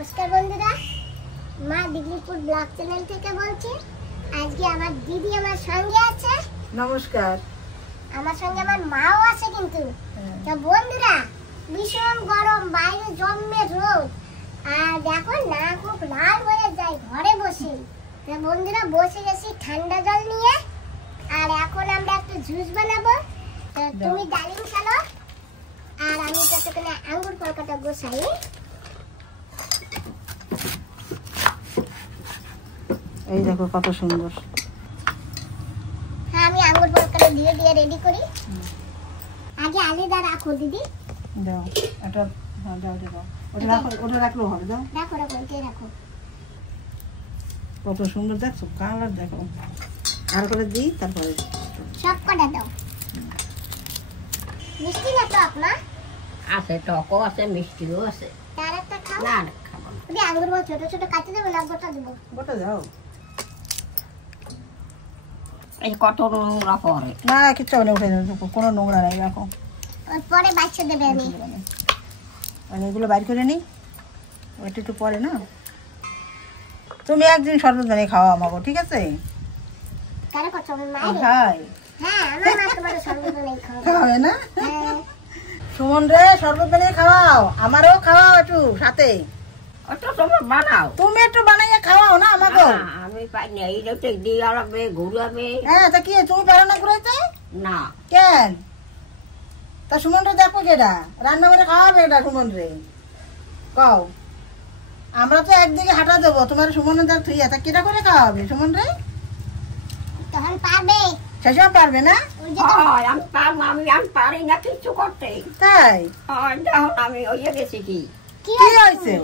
নমস্কার বন্ধুরা, মা দিগলিপুর ব্লগ চ্যানেল থেকে বলছি। আজকে আমার দিদি আমার সঙ্গে আছে। নমস্কার। আমার সঙ্গে আমার মাও আছে কিন্তু। তো বন্ধুরা, ভীষণ গরম, বাইরে জম্মে রোদ, আর দেখো না খুব লাল হয়ে যায় ঘরে বসে। তো বন্ধুরা বসে গেছি ঠান্ডা জল নিয়ে, আর এখন আমরা একটু জুস বানাবো। তো তুমি ডালিম খেলো আর আমি ততক্ষণে আঙ্গুর ফলকাটা গোছাই। এই দেখো কত সুন্দর। হ্যাঁ, আমি আঙ্গুর ফলকাটা দিয়ে দিয়ে রেডি করি। আগে আলাদা রাখো দিদি। দাও এটা, হ্যাঁ দাও দাও, ওটা রাখো, ওটা রাখলেও হবে। দাও রাখো রাখো, এটাই রাখো। কত সুন্দর দেখছো, কালার দেখো। আর করে দিই, তারপরে সব কটা দাও। মিষ্টি না টক মা? আছে, টকও আছে, মিষ্টিও আছে। তার একটা খাও না খাবো না। দিদি। আঙ্গুর বল ছোট ছোট কাটতে দেবো না গোটা দেবো? গোটা দাও। এই কত নোংরা পরে। না কিচ্ছু হবে না, উঠে যাবে, কোনো নোংরা নাই, রাখো। ওই পরে বাচ্চা দেবে আমি। মানে এগুলো বাইর করে নিই, ওইটা একটু পরে না। তুমি একদিন শরবত বানিয়ে খাওয়া আমাকে, ঠিক আছে? কারে করছো আমার মায়ের? ভাই হ্যাঁ, আমার মা তোমার সর্বত নেই খাও। খাওয়াবে না? হ্যাঁ, সুমন রে, শরবত বানিয়ে খাওয়াও, আমারও খাওয়াও একটু সাথে। ওটা তোমার বানাও। তুমি একটু বানাইয়ে খাওয়াও না আমাকে। আমি পাই না, এই রেটে দিয়া লাগবে, ঘুরাবে। হ্যাঁ, তা কি তুমি পারো না ঘুরাইতে? না কেন? তা সুমন রে দেখো কেডা রান্না করে খাওয়াবে, এটা সুমন রে কও। আমরা তো একদিকে হাঁটা দেবো, তোমার সুমনের দাঁত থুইয়া, তা কেটা করে খাওয়াবে সুমন রে? তখন পারবে। সেসব পারবে না? ওই যে তো- হয়, আমি পারবো, আমি পারি না কিছু করতে। তাই? হয়, দেখো আমি ওইয়ে গেছি কি। কি কি হয়েছে? হয়েছে?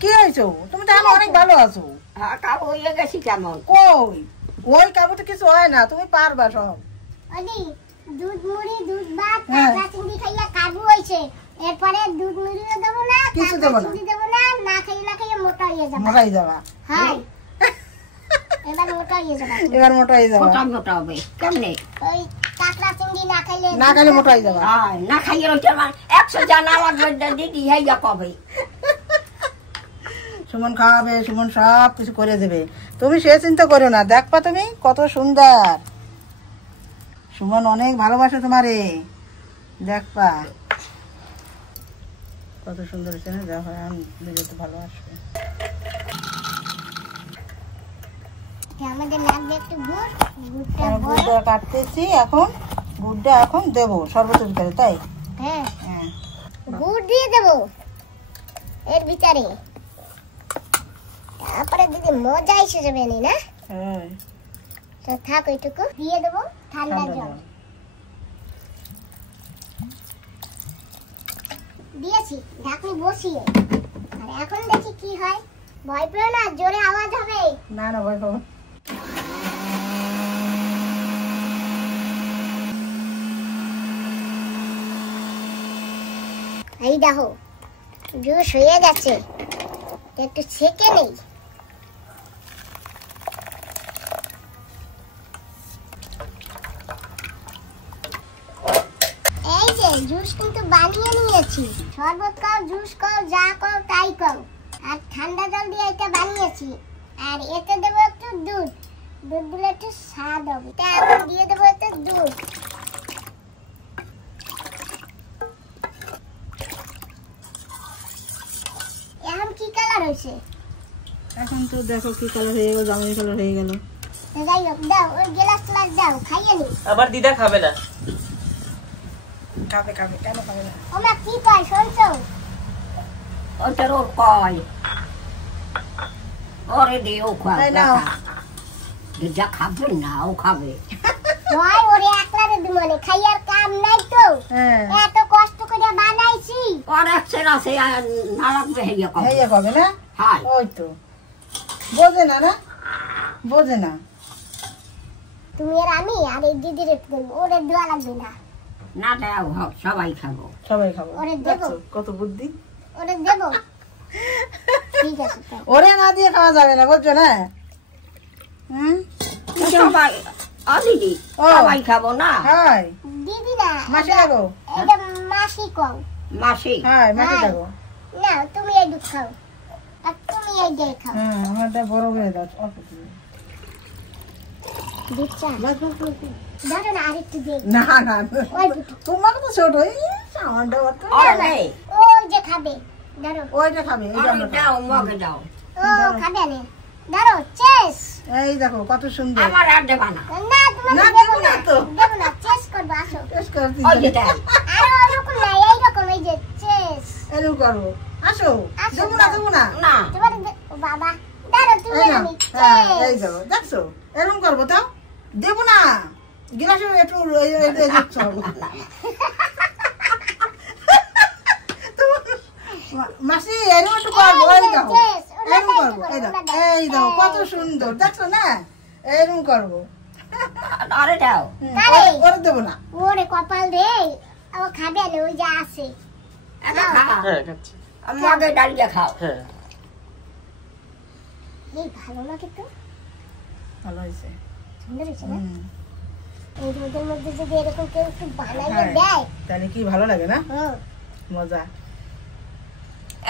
কি হয়েছে? তুমি তো এখন অনেক ভালো আছো। হ্যাঁ, কাবু ওইয়ে গেছি কেমন। কই ওই কাবু তো কিছু হয় না, তুমি পারবা সব। ওদি দুধ মুড়ি, দুধ ভাত, হ্যাঁ। কাঁচা চিংড়ি খাইয়া কাবু হয়েছে। এরপরে দুধ মুড়িও দেবো না, কিছু কাঁচা দেবো না। চিংড়ি দেবো না, না খাইয়ে মোটা হয়ে যাবে। মোটাই যাবা, হ্যাঁ, এবার মোটা হয়ে যাবে। এবার মোটাই যাবা। মোটা মোটা হবে কেমনে? ওই কাঁচা চিংড়ি না খাইলে না খাইলে মোটাই যাবা। হয়, না খাইয়ে রয়েছে 100 জানা লাগবে, দিদি হইয়া কবে। সুমন খাওয়াবে, সুমন সব কিছু করে দেবে, তুমি সে চিন্তা করো না। দেখবা তুমি কত সুন্দর, সুমন অনেক ভালোবাসে তোমারে, দেখবা কত সুন্দর হয়েছে না। দেখো আমি নিজে তো ভালোবাসবে। আমাদের লাগবে একটু গুড়। গুড়টা বড়। গুড়টা কাটতেছি এখন, গুড়টা এখন দেবো শরবতের ভিতরে, তাই? হ্যাঁ, হ্যাঁ, গুড় দিয়ে দেবো এর ভিতরে। তারপরে দিদি মজা এসে যাবে নি না? হ্যাঁ, তো থাক, ওইটুকু দিয়ে দেবো ঠান্ডা ঠান্ডা জল। জল। দিয়েছি ঢাকনি বসিয়ে। আর এখন দেখি কি হয়। ভয় পেও না, জোরে আওয়াজ হবে। না না ভয় পাবো। এই দেখো জুস হয়ে গেছে, একটু ছেঁকে নেই। এই যে জুস কিন্তু বানিয়ে নিয়েছি। শরবত খাও, জুস খাও, যা খাও তাই খাও। আর ঠান্ডা জল দিয়ে এটা বানিয়েছি। আর এতে দেবো একটু দুধ। দুধ দিলে একটু স্বাদ হবে। তা এখন দিয়ে দেবো একটু দুধ। এখন কি কালার হয়েছে? এখন তো দেখো কি কালার হয়ে গেল, জামুনি কালার হয়ে গেল। যাই হোক, দাও ওই গ্লাস গ্লাস দাও, খাইয়ে নি। আমার দিদা খাবে না। খাবে খাবে, কেন খাবে না? ওমা কি কয় শুনছো? ওটার ওর কয় ওরে দিও তাই নাও। যা খাবে না ও খাবে। হয় ওরে একলারে দিমনে খাইয়ার কাম নাই তো। হ্যাঁ, এত কষ্ট করে বানাইছি। ওর একশো আছে না লাগবে হইয়া কবে। হইয়া খাবে না? হয়, ওই তো বোঝে না, না বোঝে না। তুমি আর আমি আর এই দিদির একটু দেবো, ওরে দেওয়া লাগবে না। না দেও হোক, সবাই খাবো। সবাই খাবো। ওরে দেবো। দেখছো কত বুদ্ধি। ওরে দেবো। ঠিক আছে তাই। ওরে না দিয়ে খাওয়া যাবে না, বুঝছো না? হুম, সবাই দিদি ও। সবাই খাবো না। হাই দিদি না, মাসি লাগো। এটা মাসি কও। মাসি হাই মাসি হাই। লাগো। না তুমি এই দুধ খাও। এই দিয়ে খাও হ্যাঁ আমারটা বড় হয়ে দাও অল্প দিয়ে। দিচ্ছা বাস, বাস, বাস, বাস। ধরো না আরেকটু দিয়ে না না অল্প তোমাকে তো ছোট আমারটা অত আর নেই ওই যে খাবে ধরো ওইটা খাবে এইটা আর আমরা দাও খাবো। মগে দাও ও খাবে না ধরো চেস এই দেখো কত সুন্দর আমার আর দেবা না না তোমার না, দেব দেবো না না তো। দেব না চেস করব আসো টেস্ট করে ওই যে দিই দেয় আর ওরকম না এইরকম এই যে চেস এরকম করবো আসো আসো, দেবো না দাও। দেবো না না তোমার ও বাবা ধরো তুমি এই না আমি হ্যাঁ এই চেস দেখো দেখছো এরকম করবো তাও দেবো না গিলাসে একটু দেখছো মাসি এরকম একটু করবো এই দেখো এরকম করবো এই দেখো এই দেখো কত সুন্দর দেখছো না এরকম করবো আরে দাও করে দেবো না ওরে কপাল রে ও খাবে না ওই যে আছে এটা খা হ্যাঁ খাচ্ছি মগে ডাল দিয়ে খাও হ্যাঁ এই ভালো না কিন্তু ভালো হয়েছে সুন্দর হয়েছে না হুম। এই রোদের মধ্যে যদি এরকম কেউ একটু বানাইয়ে হ্যাঁ। দেয় তাহলে কি ভালো লাগে না হুম মজা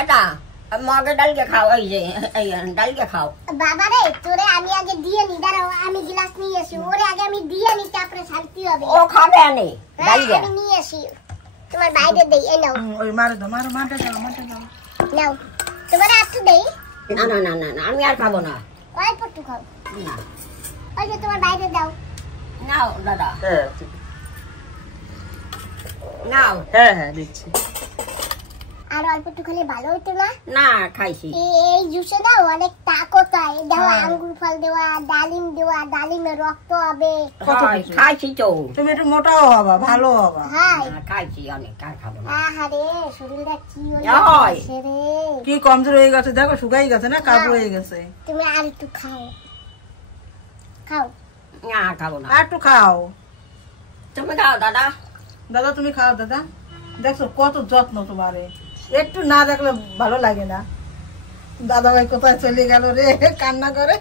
এটা মগে ডাল দিয়ে খাও এই যে এই ডাল দিয়ে খাও বাবা রে তোরে আমি আগে দিয়ে নি দাঁড়াও আমি গ্লাস নিয়ে আসি ওরে আগে আমি দিয়ে নি তারপরে শান্তি হবে ও খাবে আনে হ্যাঁ, ডাল দিয়ে আমি নিয়ে আসি তোমার বাইরে দেই এই নাও ওই মারে দাও মারটা দাও নাও তোমার একটু দেই না না না না না, আমি আর খাবো না অল্প একটু খাও ওই যে তোমার বাইরে দাও নাও দাদা হ্যাঁ ঠিক আছে। নাও হ্যাঁ হ্যাঁ দিচ্ছি আর অল্প একটু খেলে ভালো হতো না না খাইছি এই জুসে দাও অনেক তাকত হয় দেখো হ্যাঁ। আঙ্গুর ফল দেওয়া ডালিমে রক্ত হবে হয়, খাইছি তো তুমি একটু মোটাও হবা ভালো হবা হাই না, খাইছি অনেক আর খাবো না আহারে শরীরটা কি হয়ে হয়। যাচ্ছে রে কি কমজোর হয়ে গেছে দেখো শুকাই গেছে না কাবু হয়ে গেছে তুমি আর একটু খাও খাও না খাবো না আর একটু খাও তুমি খাও দাদা দাদা তুমি খাও দাদা দেখছো কত যত্ন তোমারে একটু না দেখলে ভালো লাগে না দাদা ভাই কোথায় চলে গেল রে কান্না করে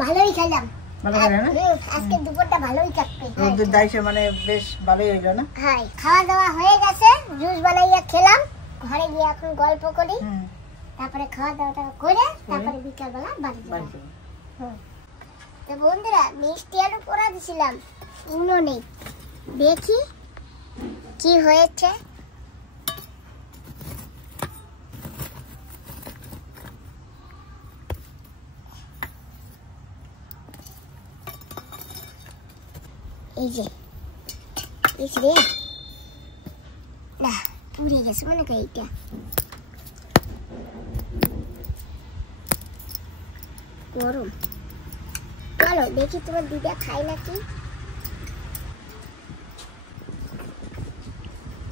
ভালোই খেলাম ভালো করে না আজকে দুপুরটা ভালোই কাটবে রোদের দাইসে মানে বেশ ভালোই হইলো না হাই খাওয়া দাওয়া হয়ে গেছে জুস বানাইয়া খেলাম ঘরে গিয়ে এখন গল্প করি হুম, তারপরে খাওয়া দাওয়াটা করে তারপরে বিকালবেলা বাড়ি বাড়ি যাবো চলো। তো বন্ধুরা মিষ্টি আলু পোড়া দিছিলাম উনো নেই দেখি কি হয়েছে এই যে রে না পুড়ে গেছে মনে করি এইটা গরম চলো দেখি তোমার দিদা খায় নাকি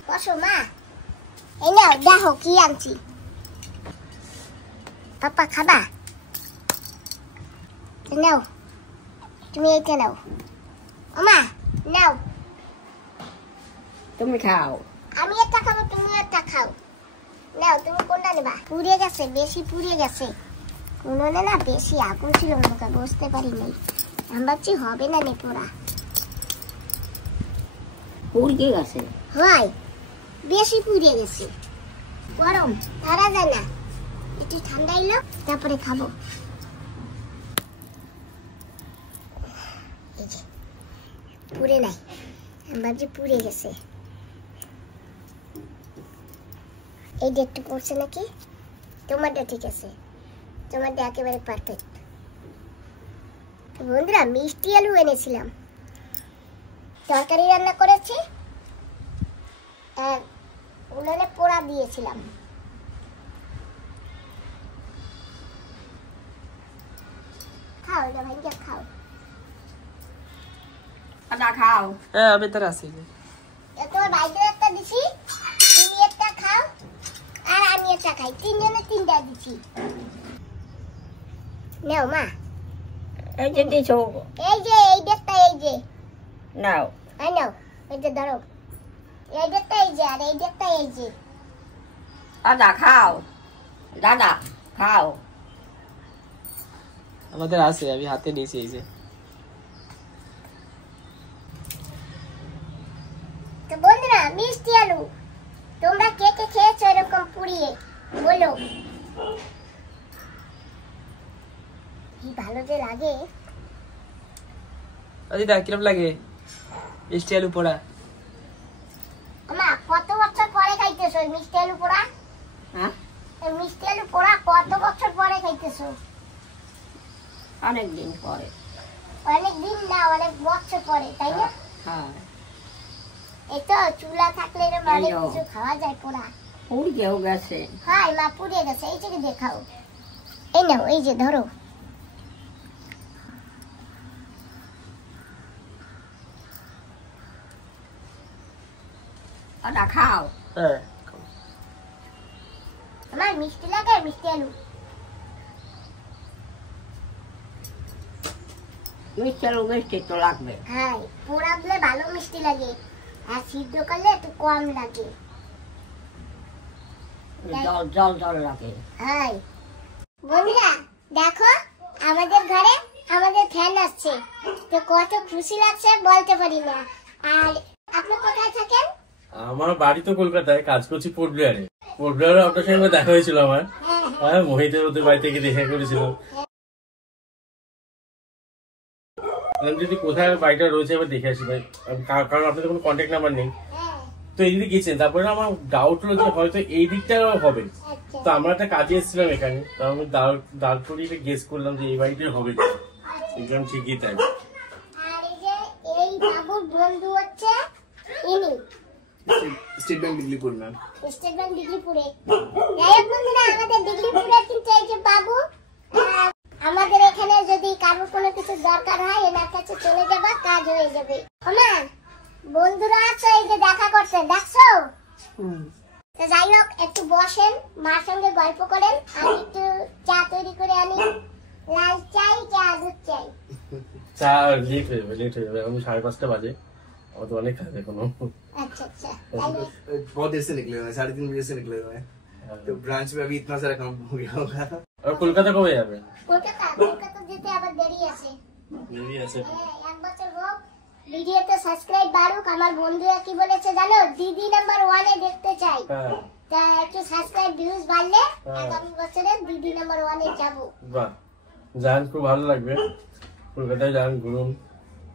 বসো মা এই নাও দেখো কি আনছি পাপা খাবা নাও তুমি এইটা নাও ওমা নাও তুমি খাও আমি একটা খাবো তুমি একটা খাও নাও তুমি কোনটা নেবা পুড়ে গেছে বেশি পুড়ে গেছে উনুনে না বেশি আগুন ছিল মুখে বুঝতে পারি নাই আমি ভাবছি হবে না নে পোড়া পুড়কে গেছে হয় বেশি পুড়ে গেছে গরম ধরা যায় না একটু ঠান্ডা এলো তারপরে খাবো এই যে, পুড়ে নাই আমি ভাবছি পুড়ে গেছে এই যে একটু পড়ছে নাকি তোমারটা ঠিক আছে তোমারটা একেবারে পারফেক্ট বন্ধুরা মিষ্টি আলু এনেছিলাম তরকারি রান্না করেছি আর উনানে পোড়া দিয়েছিলাম খাও না ভাই খাও দাদা খাও হ্যাঁ আমি তার আছি তোমার ভাইকে একটা দিছি তুমি একটা খাও আর আমি একটা খাই তিনজনে তিনটা দিছি নাও মা এই যে দিছো এই যে এই দেখটা এই যে নাও আই নাও এই যে ধরো এই দেখটা এই যে আর এই দেখটা এই যে দাদা খাও দাদা খাও আমাদের আছে আমি হাতে নিয়েছি এই যে তো বন্ধুরা মিষ্টি আলু তোমরা কে কে খেয়েছো এরকম পুড়িয়ে বলো কি ভালো যে লাগে। দিদা কিরম লাগে মিষ্টি আলু পোড়া? মা কত বছর পরে খাইতেছো এই মিষ্টি আলু পোড়া? হ্যাঁ এই মিষ্টি আলু পোড়া কত বছর পরে খাইতেছো? অনেকদিন পরে। অনেক দিন না, অনেক বছর পরে, তাই না? হ্যাঁ এই তো চুলা থাকলে এরকম এই অনেক যো। কিছু খাওয়া যায় পোড়া। পুড়িয়েও গেছে। হ্যাঁ মা পুড়িয়ে গেছে, এই থেকে দেখাও। এই নাও, এই যে ধরো। ওটা খাও। হ্যাঁ আমার মিষ্টি লাগে, মিষ্টি আলু। মিষ্টি আলু মিষ্টি তো লাগবে। হ্যাঁ পোড়া দিলে ভালো মিষ্টি লাগে, আর সিদ্ধ করলে একটু কম লাগে। জল জল জল লাগে। হ্যাঁ বন্ধুরা দেখো, আমাদের ঘরে আমাদের ফ্যান আসছে, তো কত খুশি লাগছে বলতে পারি না। আর আপনি কোথায় থাকেন? আমার বাড়ি তো কলকাতায়, কাজ করছি পোর্ট ব্লেয়ারে। পোর্ট ব্লেয়ারে আপনার সঙ্গে দেখা হয়েছিল আমার। হ্যাঁ হ্যাঁ, মোহিতের ওদের বাড়ি থেকে দেখা করেছিল। যদি কোথায় বাড়িটা রয়েছে এবার দেখে আসি ভাই, কারণ আপনাদের কোনো কন্ট্যাক্ট নাম্বার নেই। হ্যাঁ তো এইদিকে গেছেন, তারপরে আমার ডাউট হলো যে হয়তো এই দিকটা হবে। আচ্ছা তো আমরা একটা কাজে এসেছিলাম এখানে, তো আমি দাঁড় করিয়ে গেস করলাম যে এই বাড়িটাই হবে। একদম ঠিকই তাই। আর এই যে এই বাবুর বন্ধু হচ্ছে ইনি State Bank Digripur ma'am. State Bank ডিগ্রিপুরে। যাই হোক বন্ধুরা, আমাদের ডিগ্রিপুরে কিন্তু এই যে বাবু, আমাদের এখানে যদি কারোর কোনো কিছু দরকার হয় এনার কাছে চলে যাবা, কাজ হয়ে যাবে। ওমা বন্ধুরা আছে, এই যে দেখা করছে, দেখছো? তো যাই হোক, একটু বসেন, মার সঙ্গে গল্প করেন, আমি একটু চা তৈরি করে আনি। লাল চাই, চা দুধ চাই। চা লেট হয়ে যাবে, আমি 5:30 বাজে, আমার তো অনেক কাজ এখনো। अच्छा अच्छा चलिए। बहुत देर से निकले हुए हैं, 3:30 बजे से निकले हुए हैं, तो ब्रांच में अभी इतना सारा काम हो गया होगा। আর কলকাতা কবে যাবেন? কলকাতা যেতে আবার দেরি আছে। দেরি আছে। হ্যাঁ, 1 বছর হোক, ভিডিওতে সাবস্ক্রাইব বাড়ুক। আমার বন্ধুরা কি বলেছে জানো, দিদি নাম্বার 1 এ দেখতে চাই। হ্যাঁ তা একটু সাবস্ক্রাইব ভিউজ বাড়লে হ্যাঁ। আগামী বছরে দিদি নাম্বার 1 এ যাব। বাহ, যান, খুব ভালো লাগবে। কলকাতায় যান, ঘুরুন,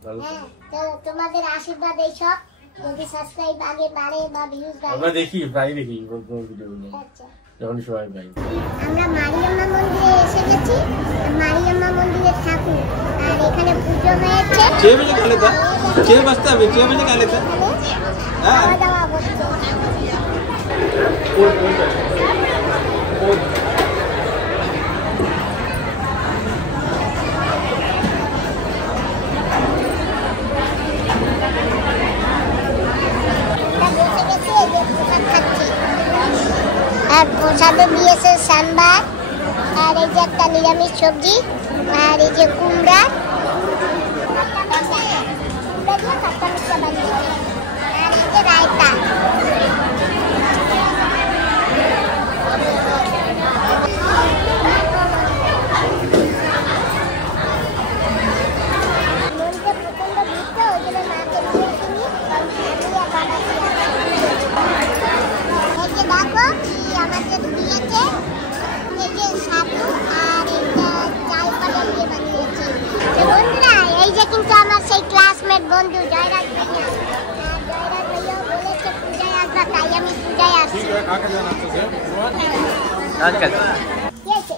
ভালো। হ্যাঁ, তো তোমাদের আশীর্বাদ এই সব, যদি সাবস্ক্রাইব আগে বাড়ে বা ভিউজ আমরা বাড়ে। দেখি, প্রায় দেখি ভিডিওগুলো, আচ্ছা, যখন সময় পাই। আমরা মারিয়াম্মা মন্দিরে এসে গেছি। মারিয়াম্মা মন্দিরে ঠাকুর, আর এখানে পুজো হয়েছে। 6 बजे खा लेता, 6 बजता है, 6 बजे खा लेता। খাওয়া দাওয়া হচ্ছে। আর প্রসাদে দিয়েছে সাম্বার, আর এই যে একটা নিরামিষ সবজি, আর এই যে কুমড়া, আর এই যে রায়তা। আমাদের দিয়েছে এই যে সাধু, আর একটা চাল পালের দিয়ে বানিয়েছে। তো বন্ধুরা, এই যে কিন্তু আমার সেই ক্লাসমেট বন্ধু জয়রাজ ভাইয়া, আর জয়রাজ ভাইয়া বলেছে পূজায় আসবা, তাই আমি পূজায় আসছি। কি আছে?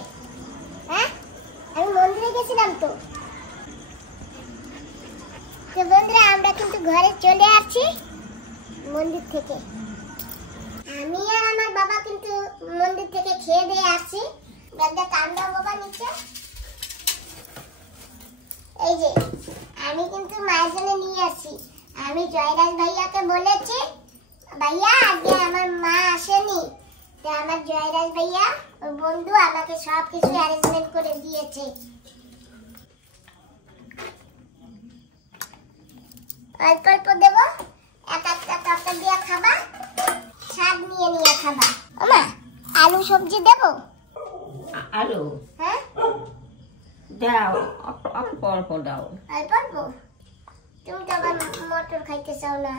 হ্যাঁ, আমি মন্দিরে গেছিলাম তো। তো বন্ধুরা, আমরা কিন্তু ঘরে চলে আসছি মন্দির থেকে। আমি আর আমার বাবা কিন্তু মন্দির থেকে খেয়ে দিয়ে আসছি। ব্যাগটা কান্দা বাবা নিচে। এই যে আমি কিন্তু মায়ের জন্য নিয়ে আসছি। আমি জয়রাজ ভাইয়াকে বলেছি, ভাইয়া আজকে আমার মা আসেনি, তো আমার জয়রাজ ভাইয়া ওর বন্ধু আমাকে সব কিছু অ্যারেঞ্জমেন্ট করে দিয়েছে। অল্প অল্প দেবো, এক একটা তরকারি দিয়ে খাবা, স্বাদ নিয়ে নিয়ে খাবা। ওমা আলু সবজি দেবো? আলু হ্যাঁ দাও, অল্প অল্প দাও। অল্প অল্প? তুমি তো আবার মটর খাইতে চাও না।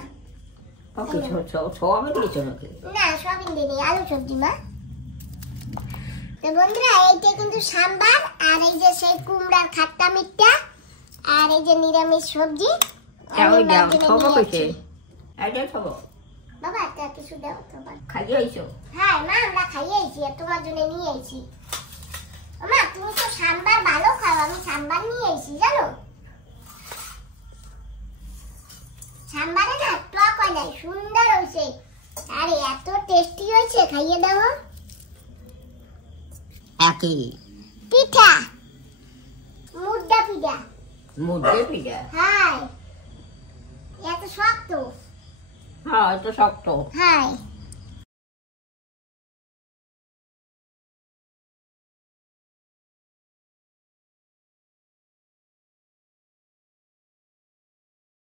সবাই দিয়েছ নাকি? না, সয়াবিন দিই, আলু সবজি মা। তো বন্ধুরা এইটা কিন্তু সাম্বার, আর এই যে সেই কুমড়ার খাট্টা মিঠা, আর এই যে নিরামিষ সবজি। আমি ওই দাও মাঝখানে খাবো নিয়ে কইছে আসছি। এটা খাবো বাবা একটা কিছু দাও তোমার। খাইয়ে আইছো হ্যাঁ মা, আমরা খাইয়ে আইছি আর তোমার জন্য নিয়ে আইছি। মা তুমি তো সাম্বার ভালো খাও, আমি সাম্বার নিয়ে আইছি জানো। সাম্বারে না টক হয় নাই, সুন্দর হয়েছে, আরে এত টেস্টি হয়েছে, খাইয়ে দাও। একই পিঠা, মুদ্দা পিঠা। মুদ্দে পিঠা হ্যাঁ এত শক্ত। হ্যাঁ এটা শক্ত হ্যাঁ